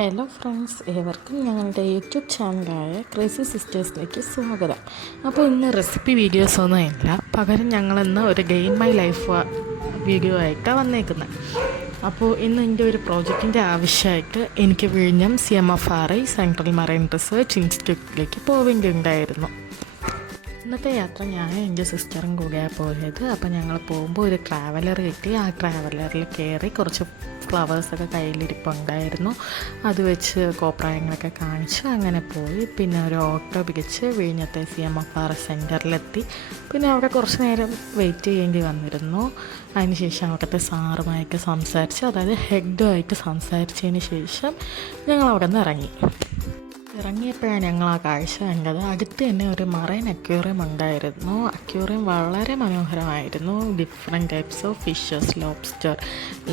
Hello friends, ഏവർക്കും ഞങ്ങളുടെ YouTube ചാനലായ crazy സിസ്റ്റേഴ്സിലേക്ക് സ്വാഗതം. അപ്പോൾ ഇന്ന് റെസിപ്പി വീഡിയോസൊന്നും ഇല്ല, പകരം ഞങ്ങളിന്ന് ഒരു day in my life video ആയിട്ടാണ് വന്നേക്കുന്നത്. അപ്പോൾ ഇന്ന് എൻ്റെ ഒരു പ്രോജക്റ്റിൻ്റെ ആവശ്യമായിട്ട് എനിക്ക് വിഴിഞ്ഞം CMFRI സെൻട്രൽ മറൈൻ റിസർച്ച് ഇൻസ്റ്റിറ്റ്യൂട്ടിലേക്ക് പോവേണ്ടിയുണ്ടായിരുന്നു. ഇന്നത്തെ യാത്ര ഞാൻ എൻ്റെ സിസ്റ്ററും കൂടെയാണ് പോയത്. അപ്പോൾ ഞങ്ങൾ പോകുമ്പോൾ ഒരു ട്രാവലർ കിട്ടി. ആ ട്രാവലറിൽ കയറി കുറച്ച് ഫ്ലവേഴ്സൊക്കെ കയ്യിലിരിപ്പുണ്ടായിരുന്നു. അത് വെച്ച് കോപ്രായങ്ങളൊക്കെ കാണിച്ച് അങ്ങനെ പോയി. പിന്നെ ഒരു ഓട്ടോ പിടിച്ച് വിഴിഞ്ഞത്തെ CMFRI സെൻറ്ററിലെത്തി. പിന്നെ അവിടെ കുറച്ച് നേരം വെയിറ്റ് ചെയ്യേണ്ടി വന്നിരുന്നു. അതിനുശേഷം അവിടുത്തെ സാറുമായിട്ട് സംസാരിച്ച്, അതായത് ഹെഡുമായിട്ട് സംസാരിച്ചതിന് ശേഷം ഞങ്ങൾ അവിടെ നിന്ന് ഇറങ്ങിയപ്പോഴാണ് ഞങ്ങൾ ആ കാഴ്ച കണ്ടത്. അടുത്ത് തന്നെ ഒരു മറൈൻ അക്വേറിയം ഉണ്ടായിരുന്നു. അക്വേറിയം വളരെ മനോഹരമായിരുന്നു. Different types of fishes, lobster,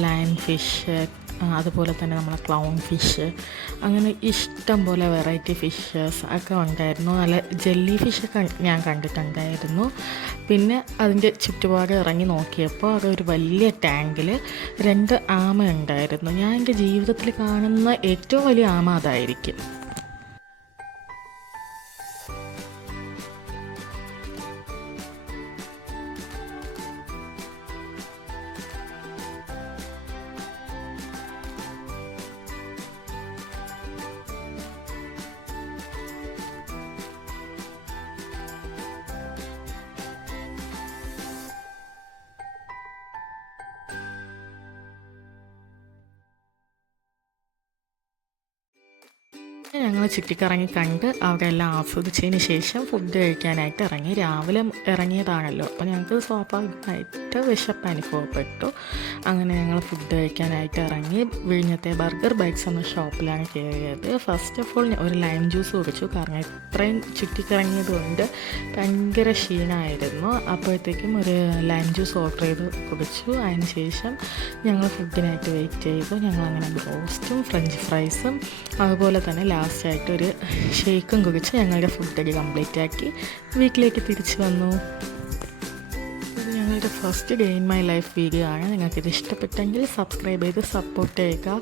lion fish, അതുപോലെ തന്നെ നമ്മളെ ക്ലൗൺ ഫിഷ്, അങ്ങനെ ഇഷ്ടം പോലെ വെറൈറ്റി ഫിഷസ് ഒക്കെ ഉണ്ടായിരുന്നു. നല്ല ജെല്ലി ഫിഷൊക്കെ ഞാൻ കണ്ടിട്ടുണ്ടായിരുന്നു. പിന്നെ അതിൻ്റെ ചുറ്റുപാട് ഇറങ്ങി നോക്കിയപ്പോൾ അവിടെ ഒരു വലിയ ടാങ്കിൽ 2 ആമ ഉണ്ടായിരുന്നു. ഞാൻ എൻ്റെ ജീവിതത്തിൽ കാണുന്ന ഏറ്റവും വലിയ ആമ അതായിരിക്കും. ഞങ്ങൾ ചുറ്റിക്കറങ്ങി കണ്ട് അവിടെ എല്ലാം ആസ്വദിച്ചതിന് ശേഷം ഫുഡ് കഴിക്കാനായിട്ട് ഇറങ്ങി. രാവിലെ ഇറങ്ങിയതാണല്ലോ, അപ്പോൾ ഞങ്ങൾക്ക് സ്വാഭാവികമായിട്ട് വിശപ്പ് അനുഭവപ്പെട്ടു. അങ്ങനെ ഞങ്ങൾ ഫുഡ് കഴിക്കാനായിട്ട് ഇറങ്ങി. വിഴിഞ്ഞത്തെ ബർഗർ ബൈറ്റ്സ് എന്ന ഷോപ്പിലാണ് കയറിയത്. ഫസ്റ്റ് ഓഫ് ഓൾ ഒരു ലൈം ജ്യൂസ് കുടിച്ചു, കാരണം ഇത്രയും ചുറ്റിക്കറങ്ങിയത് കൊണ്ട് ഭയങ്കര ക്ഷീണമായിരുന്നു. അപ്പോഴത്തേക്കും ഒരു ലൈം ജ്യൂസ് ഓർഡർ ചെയ്ത് കുടിച്ചു. അതിന് ശേഷം ഞങ്ങൾ ഫുഡിനായിട്ട് വെയിറ്റ് ചെയ്തു. ഞങ്ങളങ്ങനെ ബ്രോസ്റ്റും ഫ്രഞ്ച് ഫ്രൈസും അതുപോലെ തന്നെ ലാസ്റ്റായിട്ട് ഒരു ഷേക്കും കുടിച്ച് ഞങ്ങളുടെ ഫുഡൊക്കെ കംപ്ലീറ്റ് ആക്കി വീട്ടിലേക്ക് തിരിച്ചു വന്നു. ഇത് ഞങ്ങളുടെ first day in my life video ആണ്. നിങ്ങൾക്കിത് ഇഷ്ടപ്പെട്ടെങ്കിൽ സബ്സ്ക്രൈബ് ചെയ്ത് സപ്പോർട്ട് ചെയ്യുക.